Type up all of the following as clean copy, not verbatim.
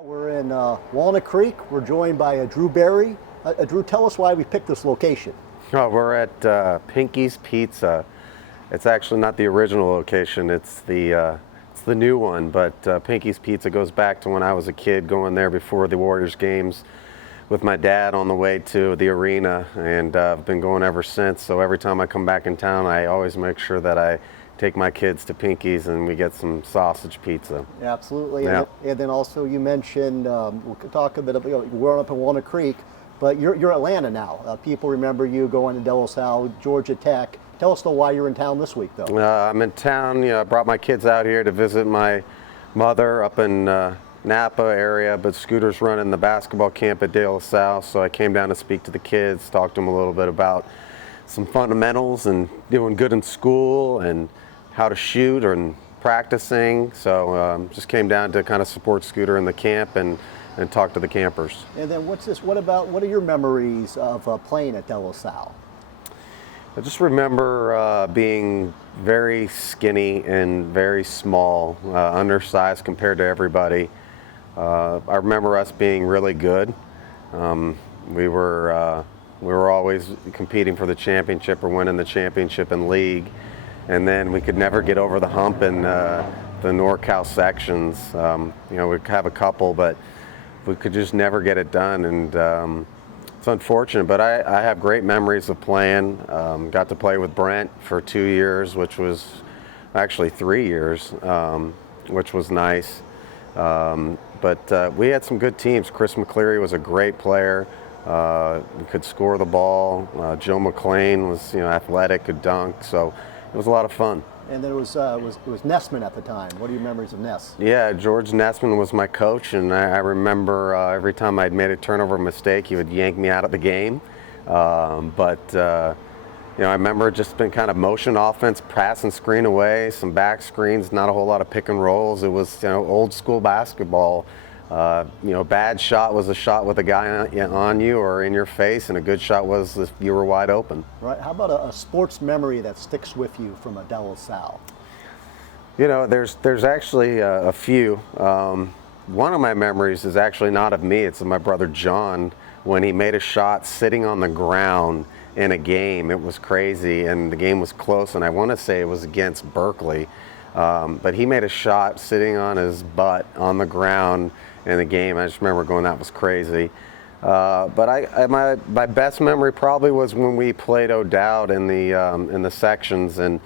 We're in Walnut Creek. We're joined by Drew Berry. Drew, tell us why we picked this location. Oh, we're at Pinky's Pizza. It's actually not the original location. It's the new one. But Pinky's Pizza goes back to when I was a kid, going there before the Warriors games with my dad on the way to the arena, and I've been going ever since. So every time I come back in town, I always make sure that I take my kids to Pinky's and we get some sausage pizza. Absolutely. Yeah. And then also you mentioned, we'll talk a bit about, we're up in Walnut Creek, but you're Atlanta now. People remember you going to De La Salle, Georgia Tech. Tell us though why you're in town this week though. I'm in town. I brought my kids out here to visit my mother up in Napa area, but Scooter's running the basketball camp at De La Salle, so I came down to speak to the kids, talk to them a little bit about some fundamentals and doing good in school and how to shoot and practicing. So just came down to kind of support Scooter in the camp and talk to the campers. And then what are your memories of playing at De La Salle? I just remember being very skinny and very small, undersized compared to everybody. I remember us being really good. We were always competing for the championship or winning the championship in league, and then we could never get over the hump in the NorCal sections. We'd have a couple, but we could just never get it done, and it's unfortunate. But I have great memories of playing. Got to play with Brent for 2 years, which was actually 3 years, which was nice. But we had some good teams. Chris McCleary was a great player. Could score the ball. Joe McClain was athletic, could dunk. So it was a lot of fun. And then it was Nessman at the time. What are your memories of Ness? Yeah, George Nessman was my coach, and I remember every time I'd made a turnover mistake, he would yank me out of the game. I remember just been kind of motion offense, pass and screen away, some back screens, not a whole lot of pick and rolls. It was old school basketball. Bad shot was a shot with a guy on you or in your face, and a good shot was if you were wide open. Right. How about a sports memory that sticks with you from a De La Salle? There's actually a few. One of my memories is actually not of me. It's of my brother John when he made a shot sitting on the ground in a game. It was crazy, and the game was close, and I want to say it was against Berkeley. But he made a shot sitting on his butt on the ground in the game. I just remember going, that was crazy. But my best memory probably was when we played O'Dowd in the sections, and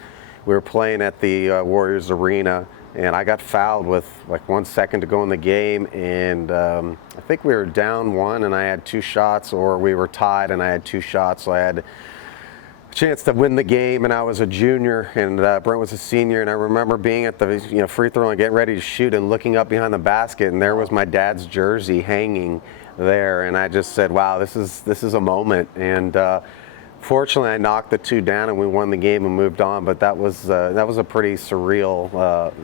we were playing at the Warriors Arena, and I got fouled with like 1 second to go in the game, and I think we were down one, and I had 2 shots, or we were tied, and I had 2 shots, so I had chance to win the game, and I was a junior, and Brent was a senior, and I remember being at the free throw and getting ready to shoot and looking up behind the basket, and there was my dad's jersey hanging there, and I just said, wow, this is a moment. And fortunately I knocked the 2 down and we won the game and moved on, but that was a pretty surreal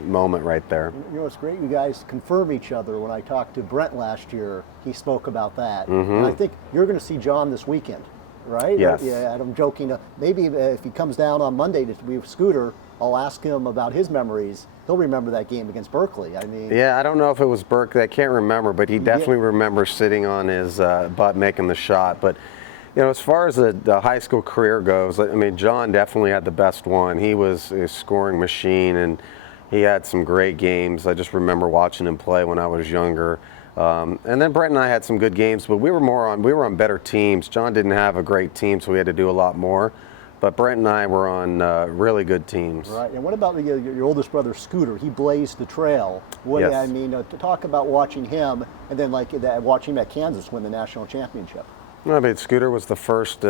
moment right there. It's great you guys confirm each other. When I talked to Brent last year, he spoke about that. Mm-hmm. And I think you're going to see John this weekend. Right? Yes. Yeah, I'm joking. Maybe if he comes down on Monday to be with Scooter, I'll ask him about his memories. He'll remember that game against Berkeley. I mean, yeah, I don't know if it was Berkeley. I can't remember, but he definitely remembers sitting on his butt making the shot. But as far as the high school career goes, I mean, John definitely had the best one. He was a scoring machine, and he had some great games. I just remember watching him play when I was younger. And then Brent and I had some good games, but we were on better teams. John didn't have a great team, so we had to do a lot more. But Brent and I were on really good teams. Right. And what about your oldest brother, Scooter? He blazed the trail. Yes. I mean, to talk about watching him, and then watching him at Kansas win the national championship. I mean, Scooter was the first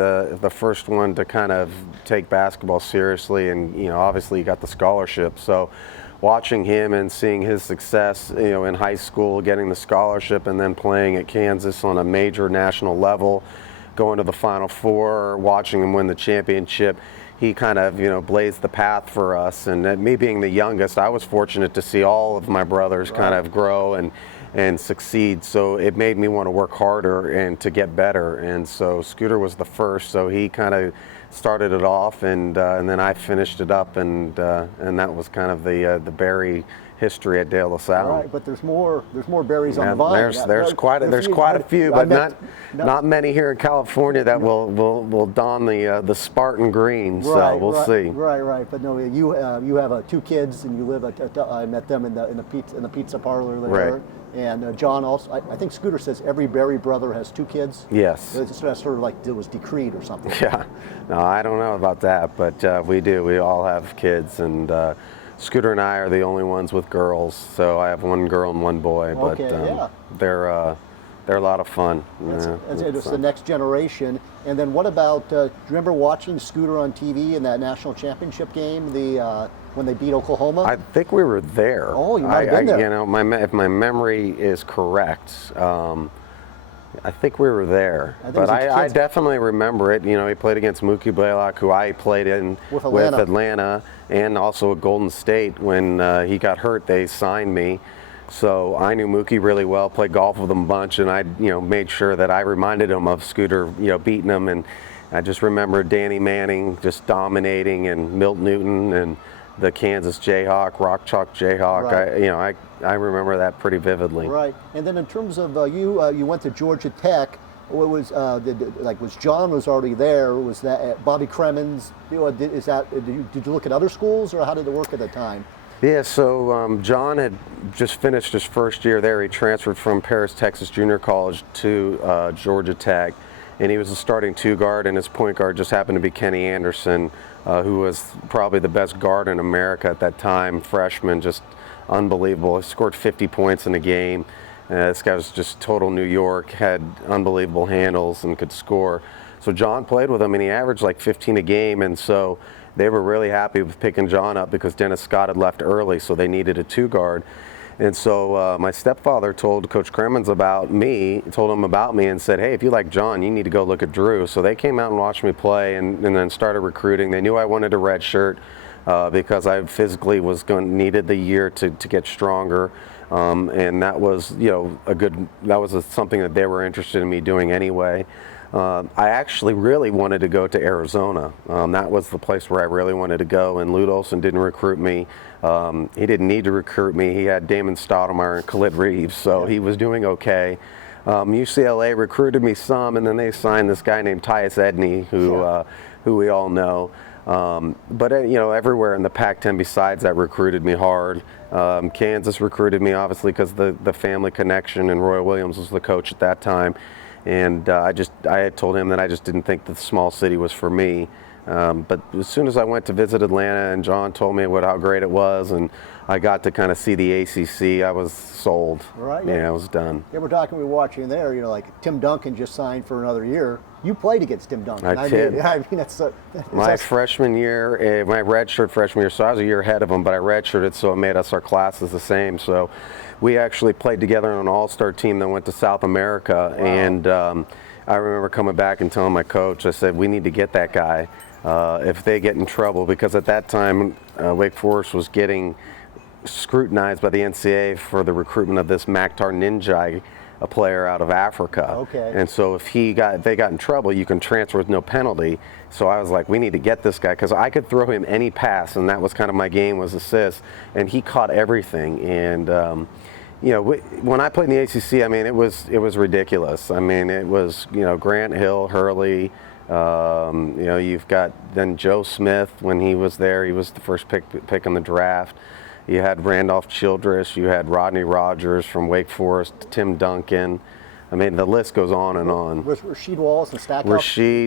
one to kind of take basketball seriously, and obviously he got the scholarship. So watching him and seeing his success, in high school, getting the scholarship, and then playing at Kansas on a major national level, going to the Final Four, watching him win the championship, he kind of, blazed the path for us. And me being the youngest, I was fortunate to see all of my brothers kind of grow and succeed. So it made me want to work harder and to get better. And so Scooter was the first, so he kind of started it off, and then I finished it up, and that was kind of the Berry history at De La Salle. All right, but there's more berries on the vine. There's quite a few, but not many here in California that will don the Spartan green. So we'll see. Right. But no, you have 2 kids, and you live I met them in the pizza parlor there. Right. And John also, I think Scooter says every Berry brother has 2 kids. Yes. It's sort of like it was decreed or something. Yeah. No, I don't know about that, but we do. We all have kids, and Scooter and I are the only ones with girls. So I have 1 girl and 1 boy, but they're a lot of fun. It's the next generation. And then what about? Do you remember watching Scooter on TV in that national championship game? When they beat Oklahoma? I think we were there. Oh, you might have been there. You know, if my memory is correct, I think we were there. But I definitely remember it. You know, he played against Mookie Blaylock, who I played in with Atlanta, and also at Golden State. When he got hurt, they signed me. So I knew Mookie really well, played golf with him a bunch, and I, made sure that I reminded him of Scooter, beating him. And I just remember Danny Manning just dominating, and Milt Newton, and the Kansas Jayhawk, Rock Chalk Jayhawk. Right. I remember that pretty vividly. Right. And then in terms of you went to Georgia Tech. What was was John was already there? Was that Bobby Cremins? Did you look at other schools, or how did it work at the time? Yeah, so John had just finished his first year there. He transferred from Paris, Texas Junior College to Georgia Tech, and he was a starting 2 guard, and his point guard just happened to be Kenny Anderson, who was probably the best guard in America at that time, freshman, just unbelievable. He scored 50 points in a game. This guy was just total New York, had unbelievable handles and could score. So John played with him, and he averaged like 15 a game, and so they were really happy with picking John up because Dennis Scott had left early, so they needed a 2 guard. And so my stepfather told Coach Cremins about me, and said, hey, if you like John, you need to go look at Drew. So they came out and watched me play, and then started recruiting. They knew I wanted a red shirt because I physically needed the year to get stronger. And that was, something that they were interested in me doing anyway. I actually really wanted to go to Arizona. That was the place where I really wanted to go, and Lute Olson didn't recruit me. He didn't need to recruit me. He had Damon Stoudemire and Khalid Reeves, so he was doing okay. UCLA recruited me some, and then they signed this guy named Tyus Edney, who we all know. But everywhere in the Pac-10 besides that recruited me hard. Kansas recruited me obviously because the family connection, and Roy Williams was the coach at that time. And I had told him that I just didn't think the small city was for me. But as soon as I went to visit Atlanta, and John told me how great it was, and I got to kind of see the ACC, I was sold. Right. Yeah, I was done. Yeah, we were watching there. Like Tim Duncan just signed for another year. You played against Tim Duncan. I did. That's my freshman year, my redshirt freshman year. So I was a year ahead of him, but I redshirted, so it made our classes the same. So we actually played together on an all-star team that went to South America. Wow. And I remember coming back and telling my coach, I said, we need to get that guy if they get in trouble, because at that time Wake Forest was getting scrutinized by the NCAA for the recruitment of this Maktar Ninjai, a player out of Africa. Okay. And so if they got in trouble, you can transfer with no penalty. So I was like, we need to get this guy, because I could throw him any pass, and that was kind of my game, was assists, and he caught everything. And when I played in the ACC, I mean, it was ridiculous. I mean, it was Grant Hill, Hurley. You've got then Joe Smith. When he was there, he was the first pick in the draft. You had Randolph Childress. You had Rodney Rogers from Wake Forest, Tim Duncan. I mean, the list goes on and on. Was Rasheed Wallace and Stack?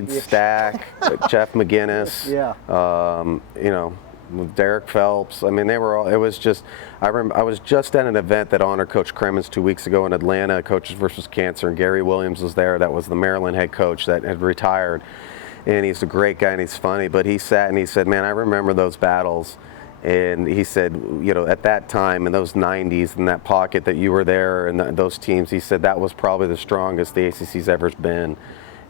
Stack, Jeff McGinnis. Yeah. Derek Phelps. I mean, they were all. It was just. I remember I was just at an event that honored Coach Cremins 2 weeks ago in Atlanta, Coaches versus Cancer, and Gary Williams was there. That was the Maryland head coach that had retired, and he's a great guy and he's funny. But he sat and he said, "Man, I remember those battles." And he said, at that time in those 90s, in that pocket that you were there and those teams, he said that was probably the strongest the ACC's ever been.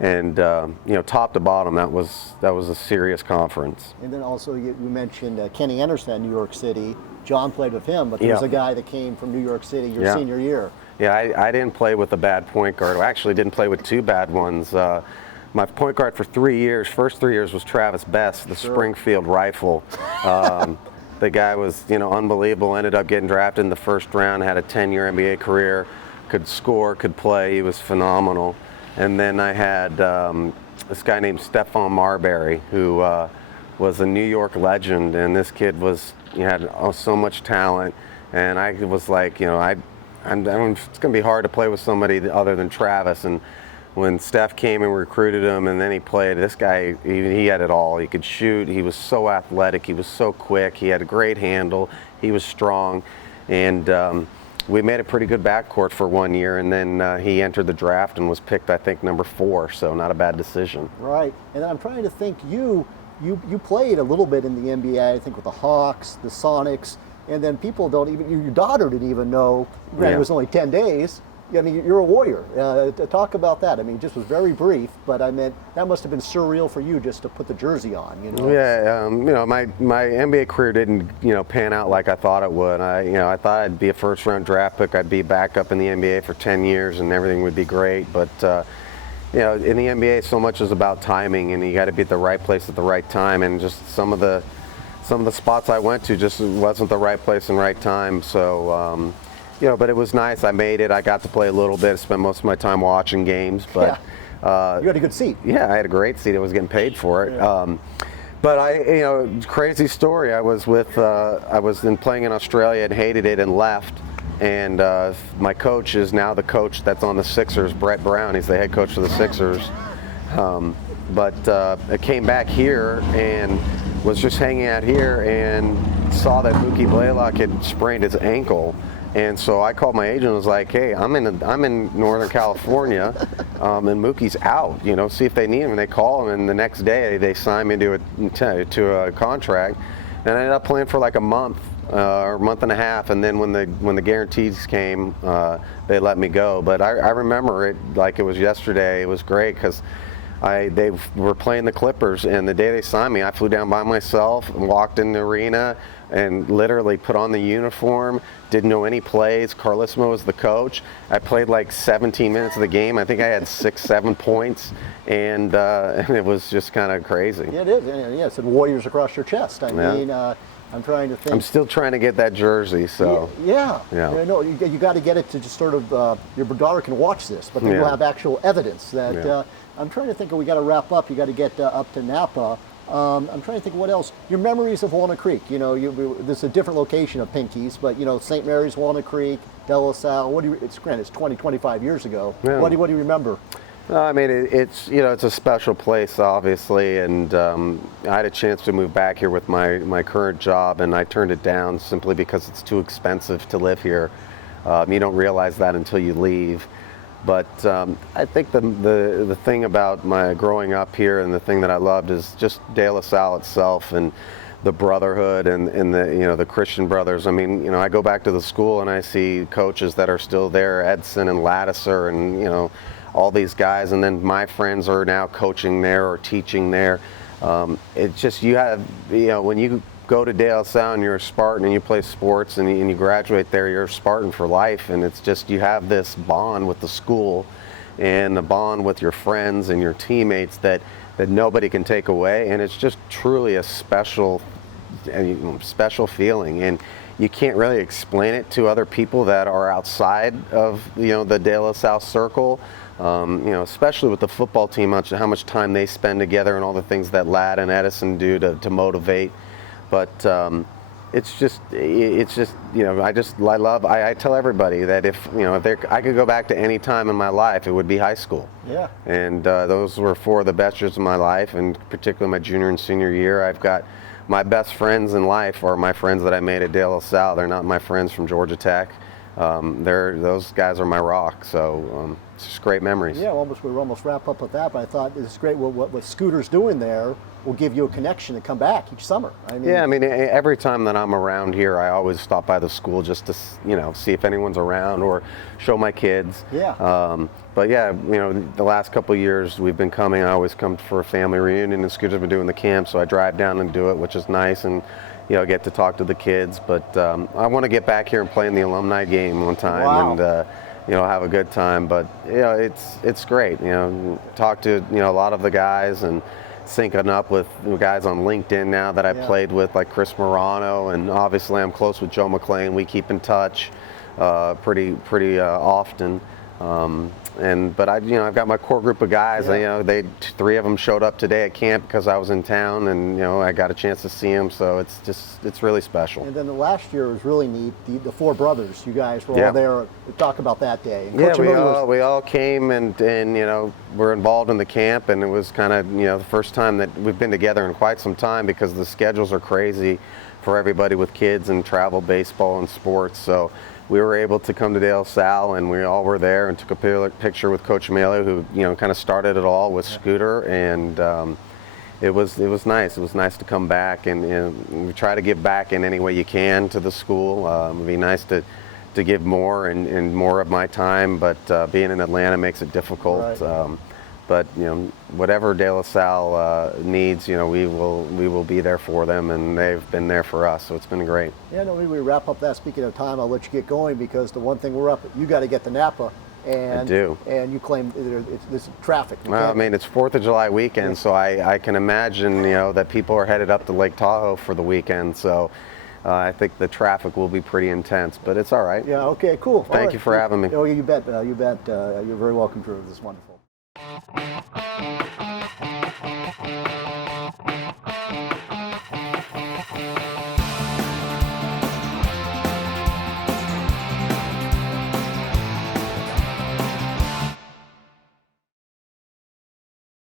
And top to bottom, that was a serious conference. And then also you mentioned Kenny Anderson at New York City. John played with him, but there was a guy that came from New York City your senior year. Yeah, I didn't play with a bad point guard. I actually didn't play with 2 bad ones. My point guard for 3 years, first 3 years, was Travis Best, the Springfield Rifle. The guy was, unbelievable. Ended up getting drafted in the first round. Had a 10-year NBA career. Could score, could play. He was phenomenal. And then I had this guy named Stephon Marbury, who was a New York legend. And this kid had so much talent. And I was like, it's going to be hard to play with somebody other than Travis. And when Steph came and recruited him, and then he played, this guy, he had it all. He could shoot. He was so athletic. He was so quick. He had a great handle. He was strong. And we made a pretty good backcourt for 1 year, and then he entered the draft and was picked, I think, number 4, so not a bad decision. Right. And then I'm trying to think, you played a little bit in the NBA, I think, with the Hawks, the Sonics, and then people don't even, your daughter didn't even know, granted it was only 10 days, I mean, you're a Warrior. Talk about that. I mean, it just was very brief, but I meant that must have been surreal for you just to put the jersey on, Yeah, my NBA career didn't, pan out like I thought it would. I thought I'd be a first-round draft pick. I'd be back up in the NBA for 10 years and everything would be great. But, in the NBA, so much is about timing, and you got to be at the right place at the right time. And just some of the spots I went to just wasn't the right place and right time. So. But it was nice. I made it. I got to play a little bit. Spent most of my time watching games. But you had a good seat. Yeah, I had a great seat. I was getting paid for it. Yeah. But crazy story. I was playing in Australia and hated it and left. And my coach is now the coach that's on the Sixers, Brett Brown. He's the head coach of the Sixers. But I came back here and was just hanging out here and saw that Mookie Blaylock had sprained his ankle. And so I called my agent and was like, hey, I'm in Northern California, and Mookie's out, see if they need him. And they call him, and the next day they signed me to a contract. And I ended up playing for like a month or a month and a half. And then when the guarantees came, they let me go. But I remember it like it was yesterday. It was great because they were playing the Clippers, and the day they signed me, I flew down by myself and walked in the arena and literally put on the uniform, didn't know any plays. Carlissimo was the coach. I played like 17 minutes of the game. I think I had 7 points, and it was just kind of crazy. Yeah, it is. Yeah, it said Warriors across your chest. I mean, I'm trying to think. I'm still trying to get that jersey, so. Yeah. No, you got to get it to just sort of, your daughter can watch this, but then you'll have actual evidence that, I'm trying to think, we got to wrap up. You got to get up to Napa. I'm trying to think what else. Your memories of Walnut Creek. This is a different location of Pinky's, but St. Mary's, Walnut Creek, De La Salle. It's 20, 25 years ago. Yeah. What do you remember? I mean, it's a special place, obviously, and I had a chance to move back here with my current job, and I turned it down simply because it's too expensive to live here. You don't realize that until you leave. But I think the thing about my growing up here and the thing that I loved is just De La Salle itself and the brotherhood and the Christian brothers. I mean, I go back to the school and I see coaches that are still there, Edson and Lattiser and all these guys, and then my friends are now coaching there or teaching there. It's just when you go to De La Salle and you're a Spartan and you play sports and you graduate there, you're a Spartan for life, and it's just you have this bond with the school and the bond with your friends and your teammates that nobody can take away, and it's just truly a special feeling, and you can't really explain it to other people that are outside of the De La Salle circle. Especially with the football team, how much time they spend together and all the things that Ladd and Edison do to motivate. But I tell everybody that if I could go back to any time in my life, it would be high school. Yeah. And those were 4 of the best years of my life, and particularly my junior and senior year. I've got my best friends in life are my friends that I made at De La Salle. They're not my friends from Georgia Tech. Those guys are my rock. So it's just great memories. Yeah, we're almost wrap up with that. But I thought this is great. What Scooter's doing there will give you a connection to come back each summer. Every time that I'm around here, I always stop by the school just to see if anyone's around or show my kids. Yeah. But yeah, the last couple of years we've been coming. I always come for a family reunion, and Scooter's been doing the camp, so I drive down and do it, which is nice, and get to talk to the kids. But I want to get back here and play in the alumni game one time. Wow. And have a good time. But it's great. Talk to a lot of the guys and syncing up with guys on LinkedIn now that I played with, like Chris Morano, and obviously I'm close with Joe McClain. We keep in touch pretty often. But I've got my core group of guys. Three of them showed up today at camp because I was in town, and I got a chance to see them. So it's really special. And then the last year was really neat. The four brothers, you guys were all there. Talk about that day. And we all came and were involved in the camp, and it was kind of the first time that we've been together in quite some time because the schedules are crazy for everybody with kids and travel baseball and sports. So we were able to come to Dale Salle, and we all were there and took a picture with Coach Amelia, who kind of started it all with Scooter, and it was nice. It was nice to come back, and we try to give back in any way you can to the school. It would be nice to give more and more of my time, but being in Atlanta makes it difficult. Right. But whatever De La Salle needs, we will be there for them, and they've been there for us. So it's been great. Yeah, no, we wrap up that. Speaking of time, I'll let you get going because the one thing we're up, you got to get to Napa, and I do. And you claim this traffic. Well, I mean, it's 4th of July weekend, so I can imagine that people are headed up to Lake Tahoe for the weekend. So I think the traffic will be pretty intense, but it's all right. Yeah. Okay. Cool. Thank you for having me. Oh, you bet. You bet. You're very welcome, Drew. This is wonderful.